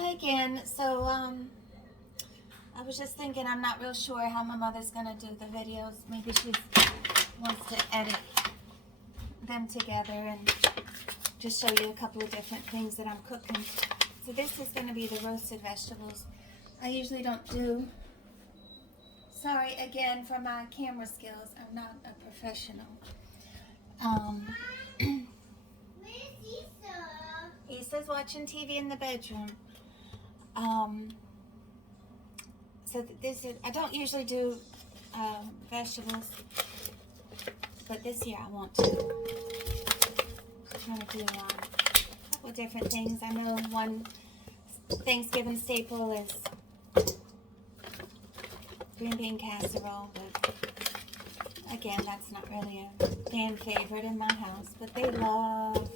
Hi again. I was just thinking, I'm not real sure how my mother's gonna do the videos. Maybe she wants to edit them together and just show you a couple of different things that I'm cooking. So this is gonna be the roasted vegetables. I usually don't do, sorry again for my camera skills. I'm not a professional. Issa's watching TV in the bedroom. I don't usually do vegetables, but this year I want to. I'm going to do a couple different things. I know one Thanksgiving staple is green bean casserole, but again, that's not really a fan favorite in my house, but they love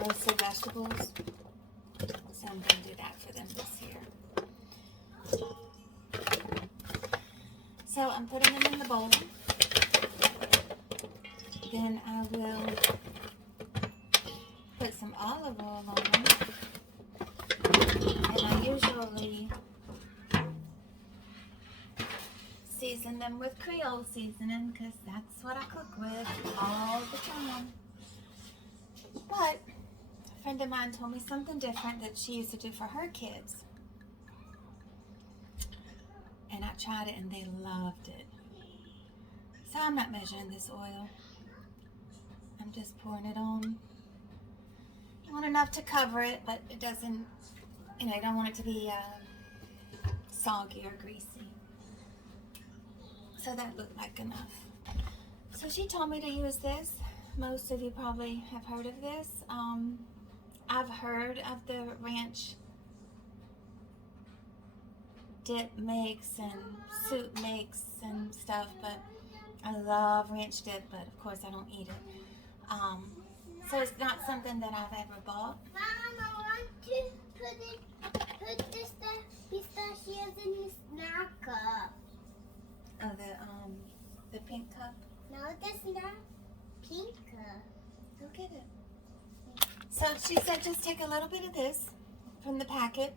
roasted vegetables, so I'm going to do that for them this year. So I'm putting them in the bowl. Then I will put some olive oil on them. And I usually season them with Creole seasoning because that's what I cook with all the time. But a friend of mine told me something different that she used to do for her kids. And I tried it and they loved it. So I'm not measuring this oil. I'm just pouring it on. I want enough to cover it, but it doesn't, I don't want it to be soggy or greasy. So that looked like enough. So she told me to use this. Most of you probably have heard of this. I've heard of the ranch dip makes and soup makes and stuff, but I love ranch dip, but of course I don't eat it. So it's not something that I've ever bought. Mom, I want to put this pistachios in his snack cup. Oh, the pink cup? No, that's not pink cup. Go get it. So she said just take a little bit of this from the packet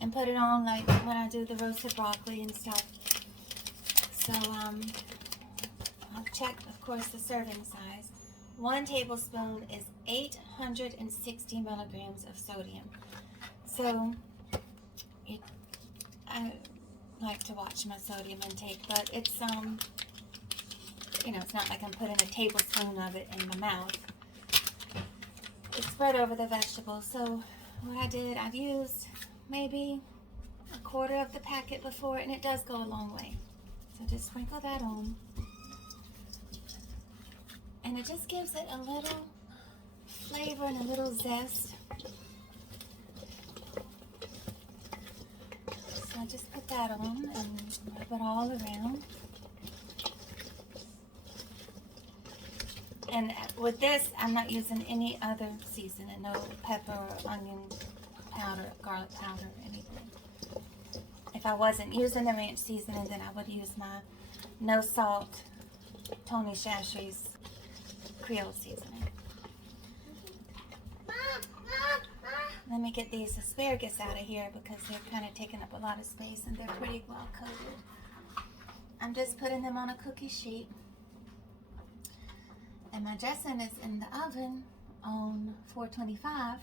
and put it on like when I do the roasted broccoli and stuff. So I'll check, of course, the serving size. 1 tablespoon is 860 milligrams of sodium. So I like to watch my sodium intake, but it's it's not like I'm putting a tablespoon of it in my mouth. It's spread over the vegetables. So what I did, I've used maybe a quarter of the packet before, and it does go a long way. So just sprinkle that on. And it just gives it a little flavor and a little zest. So I just put that on and rub it all around. And with this, I'm not using any other seasoning, no pepper or onion powder, garlic powder, or anything. If I wasn't using the ranch seasoning, then I would use my no salt Tony Chachere's Creole seasoning. Let me get these asparagus out of here because they're kind of taking up a lot of space and they're pretty well coated. I'm just putting them on a cookie sheet. And my dressing is in the oven on 425.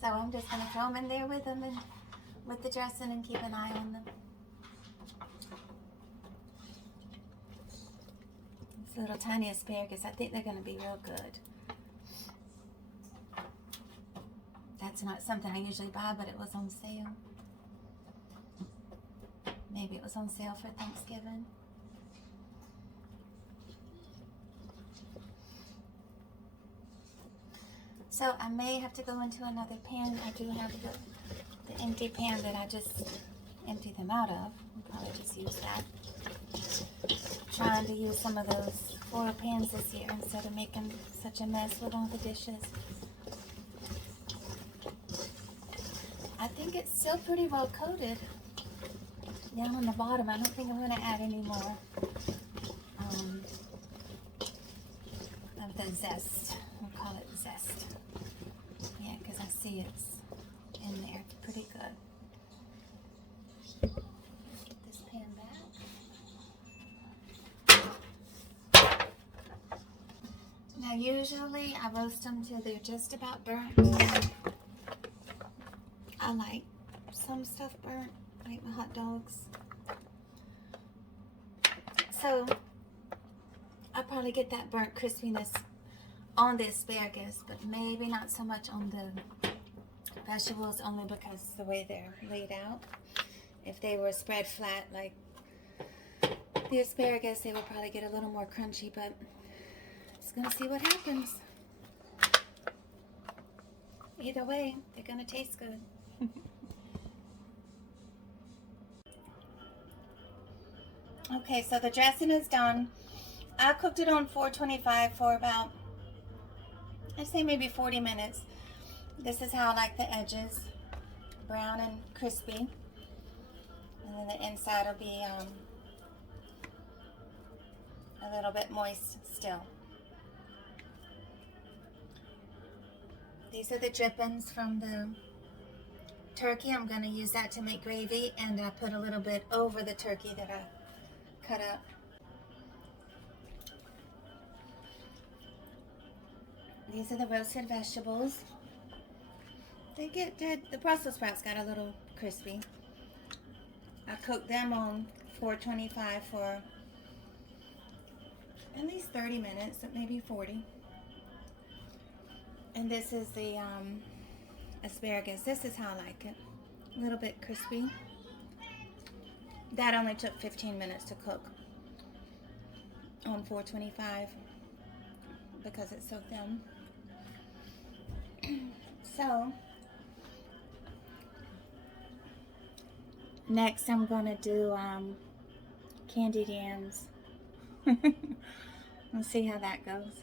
So I'm just going to throw them in there with them and with the dressing and keep an eye on them. These little tiny asparagus, I think they're going to be real good. That's not something I usually buy, but it was on sale. Maybe it was on sale for Thanksgiving. So I may have to go into another pan. I do have the empty pan that I just emptied them out of. I'll probably just use that. Trying to use some of those foil pans this year instead of making such a mess with all the dishes. I think it's still pretty well coated down on the bottom. I don't think I'm going to add any more of the zest. We'll call it zest. Yeah, because I see it's usually I roast them till they're just about burnt. I like some stuff burnt, like my hot dogs. So I'll probably get that burnt crispiness on the asparagus, but maybe not so much on the vegetables, only because the way they're laid out. If they were spread flat like the asparagus, they would probably get a little more crunchy, but just gonna see what happens. Either way, they're gonna taste good. Okay, so the dressing is done. I cooked it on 425 for about, I'd say maybe 40 minutes. This is how I like the edges, brown and crispy. And then the inside will be a little bit moist still. These are the drippings from the turkey. I'm going to use that to make gravy, and I put a little bit over the turkey that I cut up. These are the roasted vegetables. They get dead. The Brussels sprouts got a little crispy. I cooked them on 425 for at least 30 minutes, maybe 40. And this is the asparagus. This is how I like it. A little bit crispy. That only took 15 minutes to cook on 425 because it's so thin. So next I'm gonna do candied yams. We'll see how that goes.